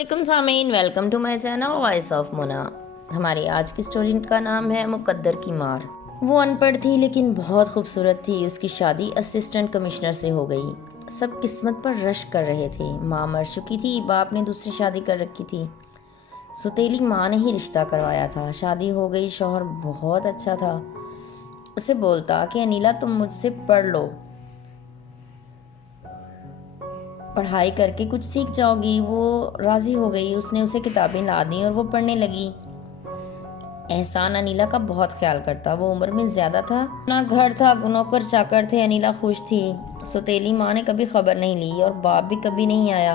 वालेकुम सामीन, welcome to my channel voice of Muna. हमारी आज की स्टोरी का नाम है मुकद्दर की मार। वो अनपढ़ थी लेकिन बहुत खूबसूरत थी। उसकी शादी असिस्टेंट कमिश्नर से हो गई। सब किस्मत पर रश कर रहे थे। माँ मर चुकी थी, बाप ने दूसरी शादी कर रखी थी। सुतेली माँ ने ही रिश्ता करवाया था। शादी हो गई, शौहर बहुत अच्छा था। उसे बोलता कि अनीला तुम मुझसे पढ़ लो, पढ़ाई करके कुछ सीख जाओगी। वो राज़ी हो गई। उसने उसे किताबें ला दी और वो पढ़ने लगी। एहसान अनीला का बहुत ख्याल करता। वो उम्र में ज़्यादा था, ना घर था, नौकर चाकर थे। अनीला खुश थी। सौतेली माँ ने कभी खबर नहीं ली और बाप भी कभी नहीं आया।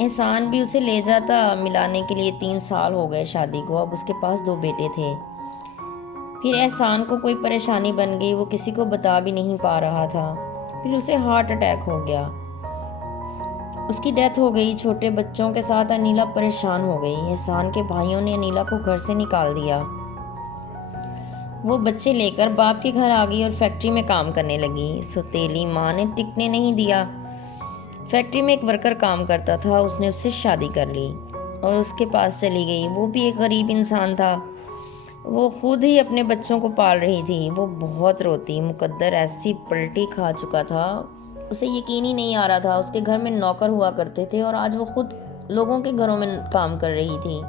एहसान भी उसे ले जाता मिलाने के लिए। 3 साल हो गए शादी को। अब उसके पास 2 बेटे थे। फिर एहसान को कोई परेशानी बन गई। वो किसी को बता भी नहीं पा रहा था। फिर उसे हार्ट अटैक हो गया। उसकी डेथ हो गई। छोटे बच्चों के साथ अनीला परेशान हो गई। एहसान के भाइयों ने अनीला को घर से निकाल दिया। वो बच्चे लेकर बाप के घर आ गई और फैक्ट्री में काम करने लगी। सौतेली माँ ने टिकने नहीं दिया। फैक्ट्री में एक वर्कर काम करता था। उसने उससे शादी कर ली और उसके पास चली गई। वो भी एक गरीब इंसान था। वो खुद ही अपने बच्चों को पाल रही थी। वो बहुत रोती। मुकद्दर ऐसी पलटी खा चुका था, उसे यकीन ही नहीं आ रहा था। उसके घर में नौकर हुआ करते थे और आज वो खुद लोगों के घरों में काम कर रही थी।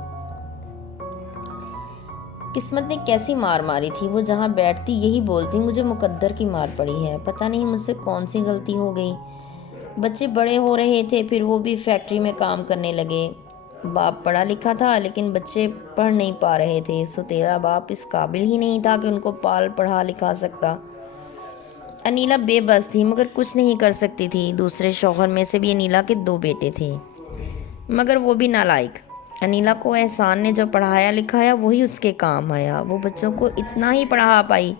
किस्मत ने कैसी मार मारी थी। वो जहाँ बैठती यही बोलती, मुझे मुकद्दर की मार पड़ी है। पता नहीं मुझसे कौन सी गलती हो गई। बच्चे बड़े हो रहे थे, फिर वो भी फैक्ट्री में काम करने लगे। बाप पढ़ा लिखा था लेकिन बच्चे पढ़ नहीं पा रहे थे। सौतेला बाप इस काबिल ही नहीं था कि उनको पाल पढ़ा लिखा सकता। अनीला बेबस थी मगर कुछ नहीं कर सकती थी। दूसरे शौहर में से भी अनीला के 2 बेटे थे मगर वो भी नालायक। अनीला को एहसान ने जो पढ़ाया लिखाया वही उसके काम आया। वो बच्चों को इतना ही पढ़ा पाई।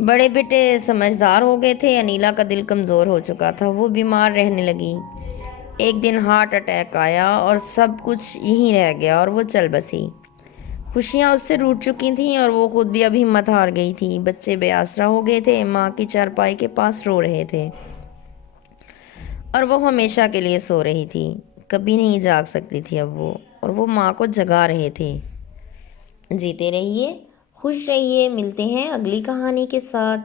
बड़े बेटे समझदार हो गए थे। अनीला का दिल कमज़ोर हो चुका था। वो बीमार रहने लगी। एक दिन हार्ट अटैक आया और सब कुछ यहीं रह गया और वो चल बसी। खुशियाँ उससे रूठ चुकी थीं और वो खुद भी अब हिम्मत हार गई थी। बच्चे बेआसरा हो गए थे। माँ की चारपाई के पास रो रहे थे और वो हमेशा के लिए सो रही थी। कभी नहीं जाग सकती थी अब वो, और वो माँ को जगा रहे थे। जीते रहिए, खुश रहिए। मिलते हैं अगली कहानी के साथ।